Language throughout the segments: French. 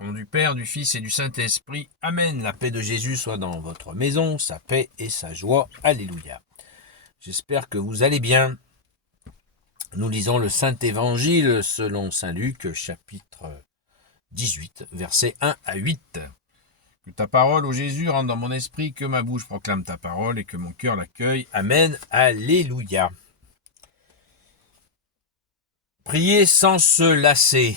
Au nom du Père, du Fils et du Saint-Esprit. Amen. La paix de Jésus soit dans votre maison, sa paix et sa joie. Alléluia. J'espère que vous allez bien. Nous lisons le Saint-Évangile selon Saint Luc, chapitre 18, versets 1 à 8. Que ta parole, ô Jésus, rentre dans mon esprit, que ma bouche proclame ta parole et que mon cœur l'accueille. Amen. Alléluia. Priez sans se lasser.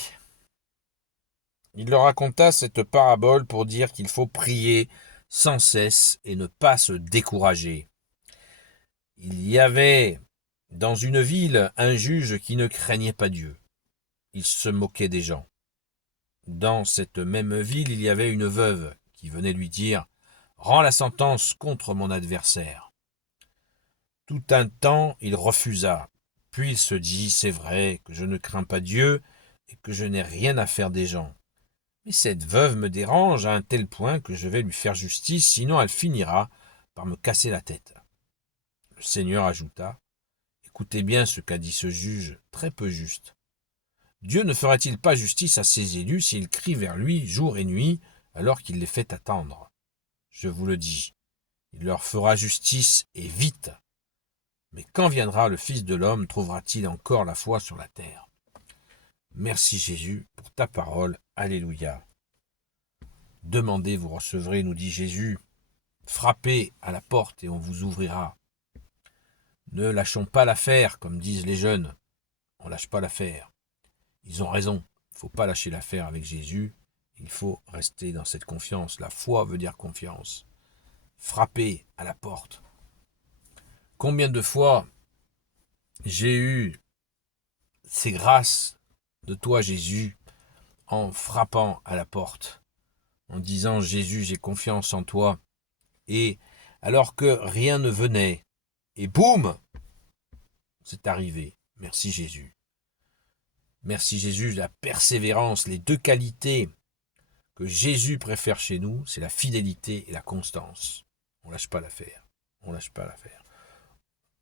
Il leur raconta cette parabole pour dire qu'il faut prier sans cesse et ne pas se décourager. Il y avait dans une ville un juge qui ne craignait pas Dieu. Il se moquait des gens. Dans cette même ville, il y avait une veuve qui venait lui dire « Rends la sentence contre mon adversaire ». Tout un temps, il refusa. Puis il se dit « C'est vrai que je ne crains pas Dieu et que je n'ai rien à faire des gens. Mais cette veuve me dérange à un tel point que je vais lui faire justice, sinon elle finira par me casser la tête. » Le Seigneur ajouta « Écoutez bien ce qu'a dit ce juge, très peu juste. Dieu ne ferait-il pas justice à ses élus s'ils crient vers lui jour et nuit alors qu'il les fait attendre? Je vous le dis, il leur fera justice et vite. Mais quand viendra le Fils de l'homme, trouvera-t-il encore la foi sur la terre? Merci Jésus pour ta parole. Alléluia. Demandez, vous recevrez, nous dit Jésus. Frappez à la porte et on vous ouvrira. Ne lâchons pas l'affaire, comme disent les jeunes. On ne lâche pas l'affaire. Ils ont raison. Il ne faut pas lâcher l'affaire avec Jésus. Il faut rester dans cette confiance. La foi veut dire confiance. Frappez à la porte. Combien de fois j'ai eu ces grâces de toi, Jésus, en frappant à la porte, en disant « Jésus, j'ai confiance en toi ». Et alors que rien ne venait, et boum, c'est arrivé. Merci Jésus. Merci Jésus, la persévérance, les deux qualités que Jésus préfère chez nous, c'est la fidélité et la constance. On ne lâche pas l'affaire. On ne lâche pas l'affaire.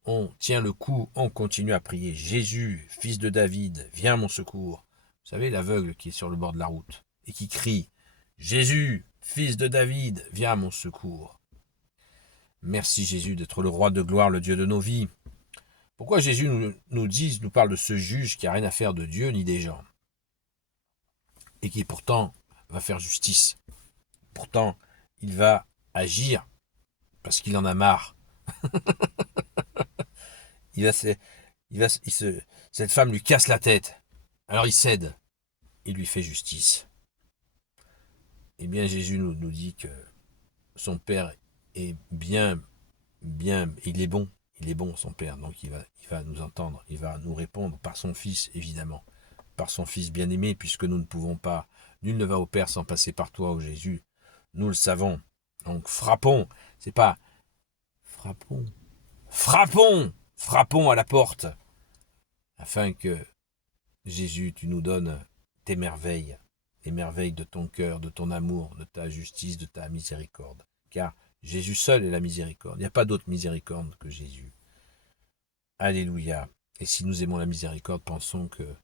On tient le coup, on continue à prier. Jésus, fils de David, viens à mon secours. Vous savez, l'aveugle qui est sur le bord de la route et qui crie « Jésus, fils de David, viens à mon secours ». Merci Jésus d'être le roi de gloire, le Dieu de nos vies. Pourquoi Jésus nous parle de ce juge qui n'a rien à faire de Dieu ni des gens et qui pourtant va faire justice. Pourtant, il va agir parce qu'il en a marre. Cette femme lui casse la tête. Alors il cède. Il lui fait justice. Eh bien, Jésus nous dit que son Père est bien, il est bon son Père. Donc il va nous entendre, il va nous répondre par son Fils, évidemment. Par son Fils bien-aimé, puisque nous ne pouvons pas, nul ne va au Père sans passer par toi, ô Jésus. Nous le savons. Donc frappons, c'est pas frappons, frappons à la porte, afin que Jésus, tu nous donnes tes merveilles, les merveilles de ton cœur, de ton amour, de ta justice, de ta miséricorde. Car Jésus seul est la miséricorde. Il n'y a pas d'autre miséricorde que Jésus. Alléluia. Et si nous aimons la miséricorde, pensons que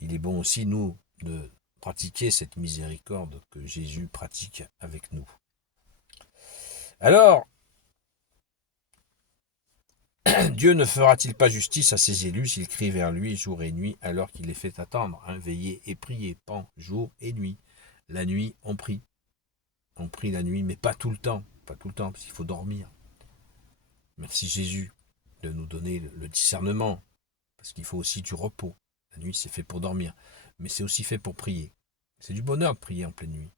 il est bon aussi, nous, de pratiquer cette miséricorde que Jésus pratique avec nous. Alors, Dieu ne fera-t-il pas justice à ses élus s'ils crient vers lui jour et nuit alors qu'il les fait attendre, veiller et prier, pan, jour et nuit. La nuit, on prie. On prie la nuit, mais pas tout le temps. Pas tout le temps, parce qu'il faut dormir. Merci Jésus de nous donner le discernement, parce qu'il faut aussi du repos. La nuit, c'est fait pour dormir, mais c'est aussi fait pour prier. C'est du bonheur de prier en pleine nuit.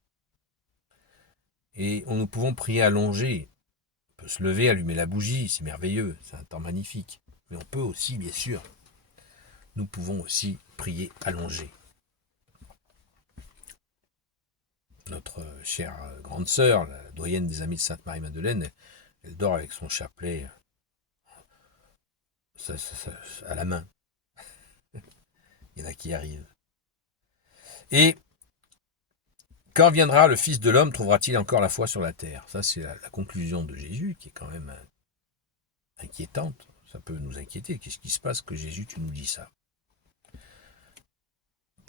Et nous pouvons prier allongé. On peut se lever, allumer la bougie, c'est merveilleux, c'est un temps magnifique. Mais on peut aussi, bien sûr, nous pouvons aussi prier allongé. Notre chère grande sœur, la doyenne des amis de Sainte-Marie-Madeleine, elle dort avec son chapelet à la main. Il y en a qui arrivent. Et quand viendra le Fils de l'homme, trouvera-t-il encore la foi sur la terre? Ça, c'est la conclusion de Jésus qui est quand même inquiétante. Ça peut nous inquiéter. Qu'est-ce qui se passe que Jésus, tu nous dis ça?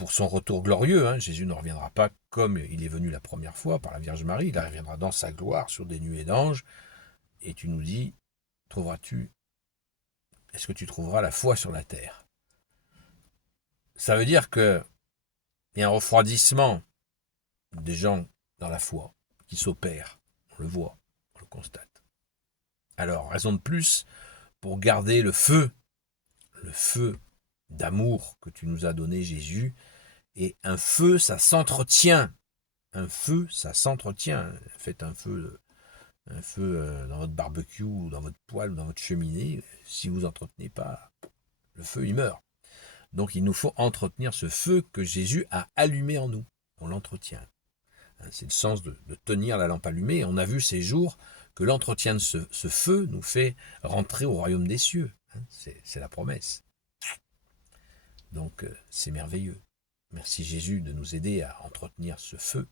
pour son retour glorieux. Hein. Jésus ne reviendra pas comme il est venu la première fois par la Vierge Marie. Il reviendra dans sa gloire sur des nuées d'anges. Et tu nous dis, est-ce que tu trouveras la foi sur la terre? Ça veut dire qu'il y a un refroidissement des gens dans la foi qui s'opère. On le voit, on le constate. Alors, raison de plus pour garder le feu d'amour que tu nous as donné, Jésus. Et un feu, ça s'entretient. Un feu, ça s'entretient. Faites un feu dans votre barbecue, ou dans votre poêle, ou dans votre cheminée. Si vous n'entretenez pas, le feu, il meurt. Donc il nous faut entretenir ce feu que Jésus a allumé en nous. On l'entretient. C'est le sens de tenir la lampe allumée. On a vu ces jours que l'entretien de ce feu nous fait rentrer au royaume des cieux. C'est la promesse. Donc c'est merveilleux. Merci Jésus de nous aider à entretenir ce feu.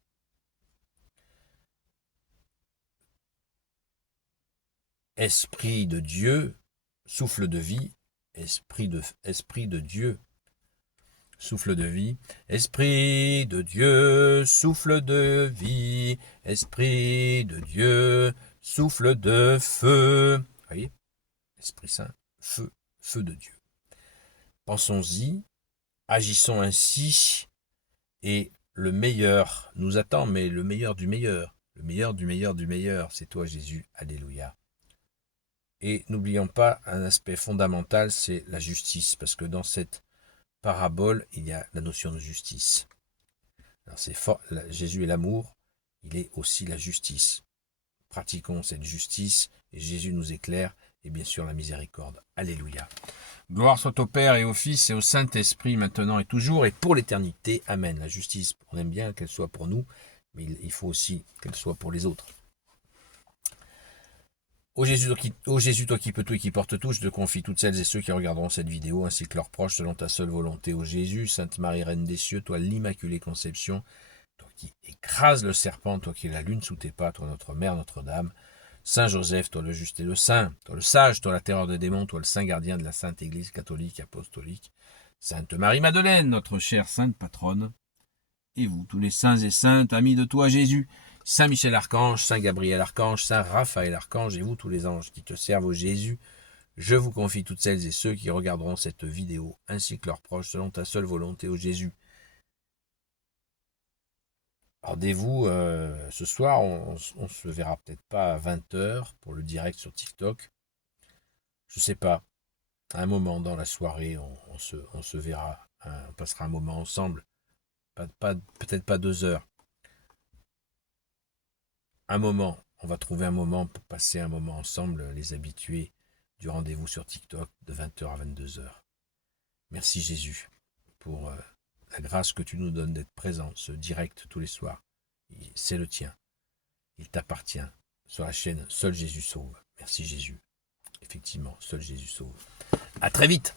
Esprit de Dieu, souffle de vie, esprit de Dieu, souffle de vie, esprit de Dieu, souffle de vie, esprit de Dieu, souffle de feu. Voyez, Esprit Saint, feu de Dieu. Pensons-y, agissons ainsi, et le meilleur nous attend, mais le meilleur du meilleur, c'est toi Jésus, alléluia. Et n'oublions pas un aspect fondamental, c'est la justice, parce que dans cette parabole, il y a la notion de justice. Alors Jésus est l'amour, il est aussi la justice. Pratiquons cette justice, et Jésus nous éclaire, et bien sûr la miséricorde. Alléluia. Gloire soit au Père et au Fils et au Saint-Esprit, maintenant et toujours, et pour l'éternité. Amen. La justice, on aime bien qu'elle soit pour nous, mais il faut aussi qu'elle soit pour les autres. Ô Jésus, toi qui peux tout et qui porte tout, je te confie toutes celles et ceux qui regarderont cette vidéo, ainsi que leurs proches, selon ta seule volonté. Ô Jésus, Sainte Marie, Reine des cieux, toi l'Immaculée Conception, toi qui écrases le serpent, toi qui es la lune sous tes pas, toi notre Mère, Notre-Dame, Saint Joseph, toi le juste et le saint, toi le sage, toi la terreur des démons, toi le saint gardien de la Sainte Église catholique apostolique, Sainte Marie-Madeleine, notre chère Sainte Patronne, et vous, tous les saints et saintes, amis de toi Jésus, Saint Michel Archange, Saint Gabriel Archange, Saint Raphaël Archange, et vous tous les anges qui te servent au Jésus, je vous confie toutes celles et ceux qui regarderont cette vidéo, ainsi que leurs proches, selon ta seule volonté au Jésus. Rendez-vous ce soir, on se verra peut-être pas à 20h pour le direct sur TikTok. Je sais pas, à un moment dans la soirée, on se verra, on passera un moment ensemble, peut-être pas 2 heures. Un moment, on va trouver un moment pour passer un moment ensemble, les habitués du rendez-vous sur TikTok de 20h à 22h. Merci Jésus pour la grâce que tu nous donnes d'être présent, ce direct tous les soirs. C'est le tien, il t'appartient. Sur la chaîne Seul Jésus sauve. Merci Jésus. Effectivement, Seul Jésus sauve. À très vite.